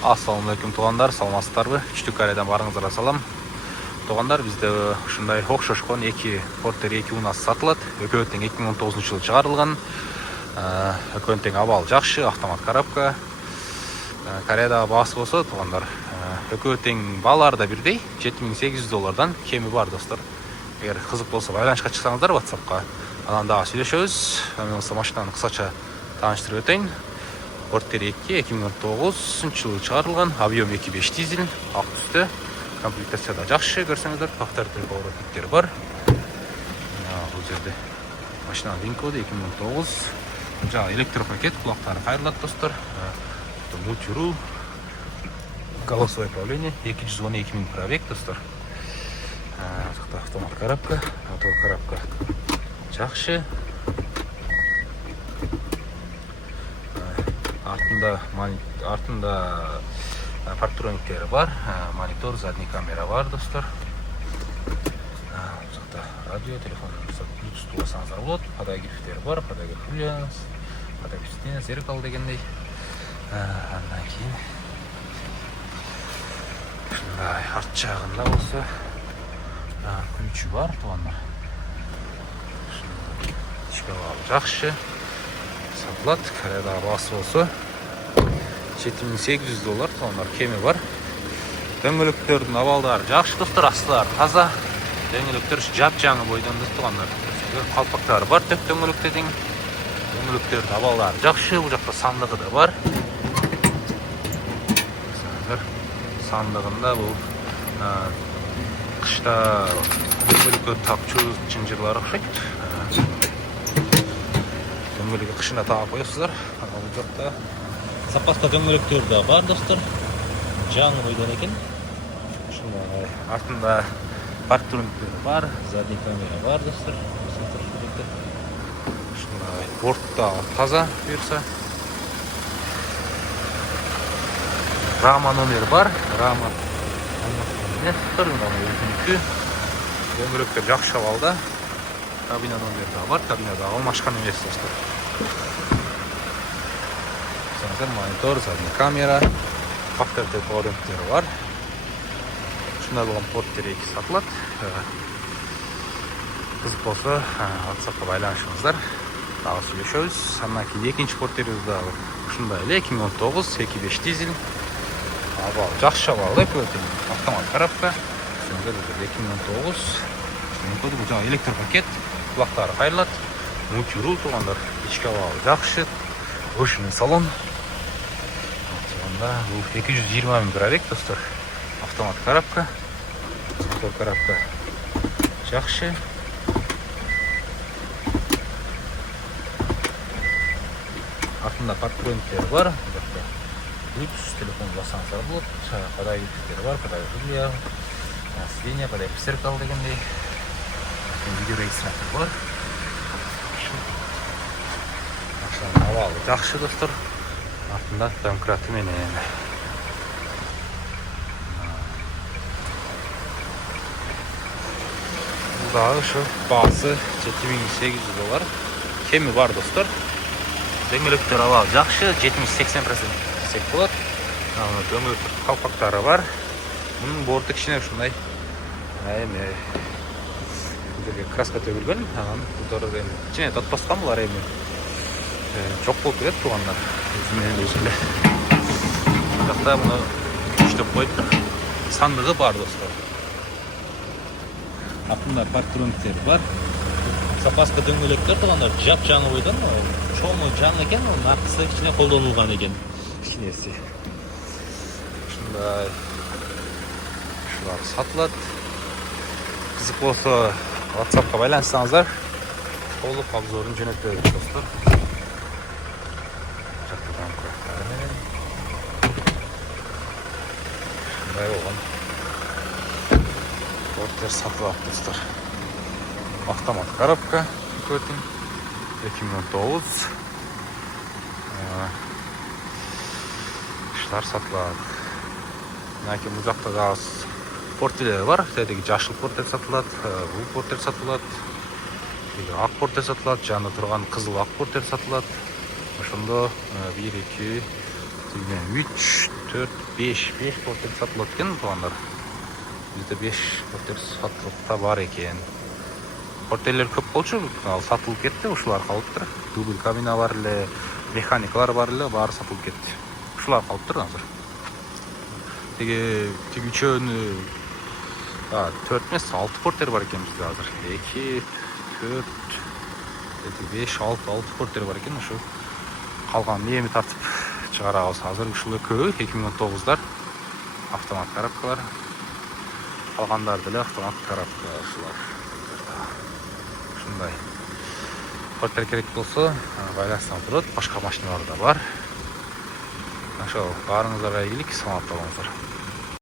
Ассалаумалейкум туғандар, саламатсыздарбы? Күчтүк Кореядан барыңыздарга салам. Туғандар, bizde ушундай окшошкон 2 Porter 2 унас сатылат. Экөө тең 2019-жылы чыгарылган. Экөө тең абал жакшы, автомат коробка. Кореядагы баасы болсо, туғандар, экөө тең баалары да бирдей, $7800 кеми бар, достор. Эгер кызык болсо, байланышка чыксаңыздар WhatsAppка. Анан дагы сүйлөшөбүз. Мен болсо машинаны кысача тааныштырып өтөйүн. Porter 2 2019-жылы чыгарылган, объем 2.5 дизель, ак түстө. Комплектацияда жакшы, көрсөңүздөр, автортер поворотниктер бар. Бул жерде машинанын вин-коду 2019. Жана электропакет, кулактары кайрылат, достор. Мультирул, голосовое управление, 212 000 пробег, достор. Автомат коробка, мотор коробка жакшы. Артында парктрониктери бар, монитор, задний камера бар, достор. Радио, телефон, Bluetooth уласаңыздар болот. Подогревтери бар, подогрев улаңыз, подогрев зеркал дегендей. Андан кийин ушундай арт жагында болсо ключү бар, туугандар. Ичке алып жакшы. Сатылат, Кореядагы баасы болсо $7800, туугандар, кеми бар. Дөңгөлөктөрдүн абалдары жакшы, достор, астылары таза. Дөңгөлөктөр жап-жаңы бойдон, туугандар. Калпактары бар, төк дөңгөлөктө тең. Дөңгөлөктөрдүн абалдары жакшы, бул жакта сандыгы да бар. Сандыгында бул кышта дөңгөлөккө тапчу чынжырлар окшойт. Дөңгөлөккө кышында таап коесуздар. Бул жакта запаска дөңгөлөктөр да бар, достор. Жаңы бойдон экен. Ушундай артында парктрониктер бар, задний камера бар, достор. Ушундай бортта таза буюрса. Рама номер бар, рама. Дөңгөлөктөр жакшы абалда. Кабина номер да бар, кабинада алмашкан эмес, достор. Монитор, задний камера, автортер поворотниктери бар. Ушундай болгон Porter 2 сатылат. Кызык болсо, WhatsAppка байланышыңыздар. Дагы сүйлөшөбүз. Андан кийин экинчи Porter'ибиз дагы ушундай эле 2019 2.5 дизель. Абал жакшы абал, автомат коробка. Ошондой 2019. Мүмкүн бул жана электропакет, кулактары кайрылат. Мультирул, туугандар, ички абалы жакшы. Ошондой салон. Бул 220 000 пробег, достор. Автомат коробка. Мотор коробка жакшы. Артында парктрониктери бар. Bluetooth телефон уласаңыздар болот. Подогревтери бар, подогрев сиденье, подогрев зеркал дегендей. Видео регистратор бар. Машинанын абалы жакшы, достор. Артында домкраты менен. Бул дагы ушу баасы $7800. Кеми бар, достор. Дөңгөлөктөр абалы жакшы, 70-80% десек болот. Дөңгөлөктөр калпактары бар. Мунун борду кичине ушундай эми жерге краска төгүлгөн. Анан булдары эми кичине татпаскан булар эми. Чок болуп кетет, туугандар. Өзүнө. Жакта муну күчтөп коюп сандыгы бар, достор. Артында парктрониктери бар. Запаска дөңгөлөктөр, туугандар, жап-жаңы бойдон. Чоңу жаңы экен, анын аркысы кичине колдонулган экен. Кичинеси. Ушундай ушулар сатылат. Кызык болсо, WhatsAppка байланышсаңыздар, толук обзорун жөнөтөбүз, достор. Жактан курактары менен. Ушундай болгон Porter сатылат, достор. Автомат коробка, 2019. Ушулар сатылат. Мынакей бул жакта да Porter'ler бар. Тедеги жашыл Porter сатылат, бул Porter сатылат. Ак Porter сатылат, жанында турган кызыл ак Porter сатылат. Ошондо 1 2 3 4-5 портер сатылат экен туугандар. Бизде 5 портер сатылыкта бар экен. Портерлер көп болчу, ал сатылып кетти, ушулар калыптыр. Дубль кабина бар эле, механикалар бар эле, баары сатылып кетти. Ушулар калыптыр азыр. Тиги үчөөнү 4 эмес, 6 портер бар экен бизде азыр. 2, 4, 5, 6 портер бар экен. Ушу калган эми тартып чыгарабыз. Азыр ушул экөө 2019-дар автомат коробкалар. Калгандар деле автомат коробка ушулар. Ушундай. Портер керек болсо, байланыстан турат, башка машиналар да бар. Ошол баарыңыздарга ийгилик, саламатта болуңуздар.